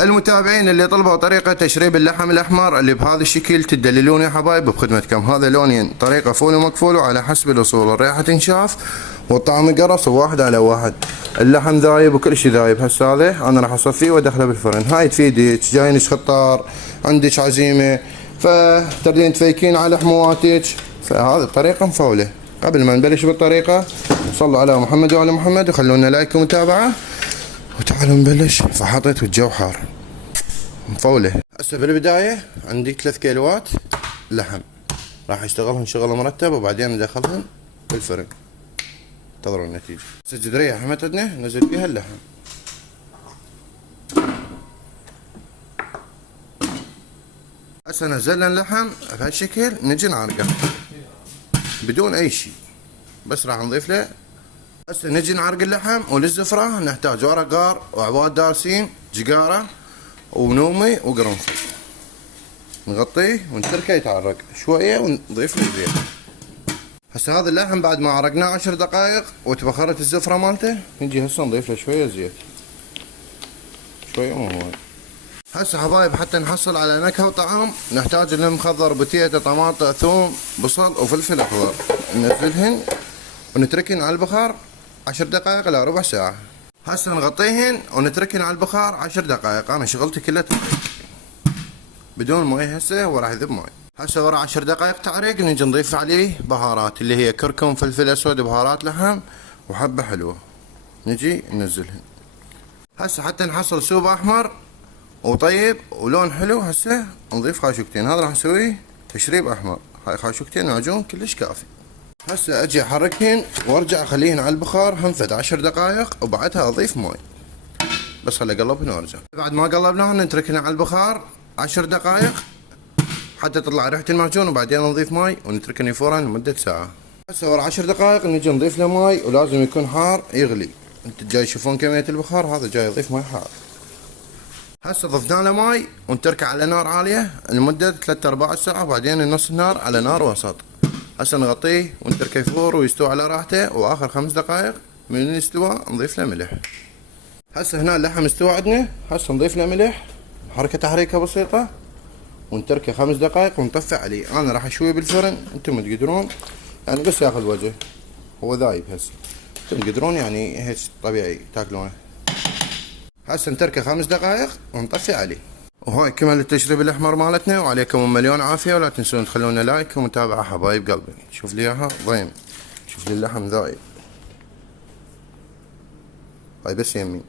المتابعين اللي طلبوا طريقة تشريب اللحم الأحمر اللي بهذا الشكل تدللون يا حبايب بخدمتكم. هذا لونين طريقة فول ومقفول وعلى حسب الأصول، الريحة تنشاف والطعم يقرص وواحد على واحد. اللحم ذايب وكل شيء ذايب. هسه هذا أنا راح أصفيه وأدخله بالفرن. هاي تفيدك جاينك خطار، عندك عزيمة، فتردين تفيكين على حمواتك، فهذه الطريقة مفولة. قبل ما نبلش بالطريقة صلوا على محمد وعلى محمد وخلونا لايك ومتابعة وتعالوا نبلش. فحطيت والجو حار مفولة. هسه بالبداية عندي 3 كيلوات لحم راح اشتغلهم شغل مرتب وبعدين ادخلهم بالفرن. انتظروا النتيجة. هسه جدرية حمتنا نزل فيها اللحم. هسه نزلنا اللحم بهالشكل، نجي نعرقه بدون اي شيء، بس راح نضيف له. هسه نجي نعرق اللحم وللزفرة نحتاج ورق غار وعواد دارسين، جقارة ونومي وقرنفل. نغطيه ونتركه يتعرق شوية ونضيف له زيت. هسه هذا اللحم بعد ما عرقناه 10 دقائق وتبخرت الزفرة مالته، نجي هسه نضيف له شوية زيت، شوية مو هواي. هسه حبايب حتى نحصل على نكهة وطعم نحتاج لنا مخضر، بتيتة، طماطة، ثوم، بصل وفلفل اخضر. ننزلهن ونتركهن على البخار 10 دقائق إلى ربع ساعة. هسه نغطيهن ونتركهن على البخار 10 دقائق. أنا شغلتي كلها تعريق بدون مي. هسه هو راح يذب مي. هسه ورا 10 دقائق تعريق نجي نضيف عليه بهارات اللي هي كركم، فلفل أسود، بهارات لحم وحبة حلوة. نجي ننزلهن. هسه حتى نحصل سوب أحمر وطيب ولون حلو. هسه نضيف خاشوقتين. هذا راح نسويه تشريب أحمر. هاي خاشوقتين معجون كلش كافي. هسه اجي احركهن وارجع اخليهن على البخار هم 10 دقائق وبعدها اضيف ماي. بس خلي اقلبهن وارجع. بعد ما قلبناهن نتركهن على البخار 10 دقائق حتى تطلع ريحة المعجون وبعدين نضيف ماي ونتركهن يفورن لمدة ساعة. هسه ورا 10 دقائق نجي نضيف له ماي ولازم يكون حار يغلي. انت جاي تشوفون كمية البخار، هذا جاي يضيف ماي حار. هسه ضفنا له ماي ونتركه على نار عالية لمدة 3/4 ساعة وبعدين نص النار على نار وسط. هسه نغطيه ونتركه يفور ويستوي على راحته، واخر 5 دقائق من يستوى نضيف له ملح. هسه هنا اللحم استوى عندنا. هسه نضيف له ملح، حركة تحريكة بسيطة ونتركه 5 دقائق ونطفي عليه. انا راح اشويه بالفرن، انتم تقدرون يعني بس ياخذ وجه، هو ذايب. هسه انتم تقدرون يعني هيك طبيعي تاكلونه. هسه نتركه 5 دقائق ونطفي عليه. وهاي كمل التشريب الاحمر مالتنا، وعليكم مليون عافيه. ولا تنسون تخلونا لايك ومتابعه حبايب قلبي. شوف لي اياها ضيم، شوف لي اللحم ذايب. هاي بس يمين.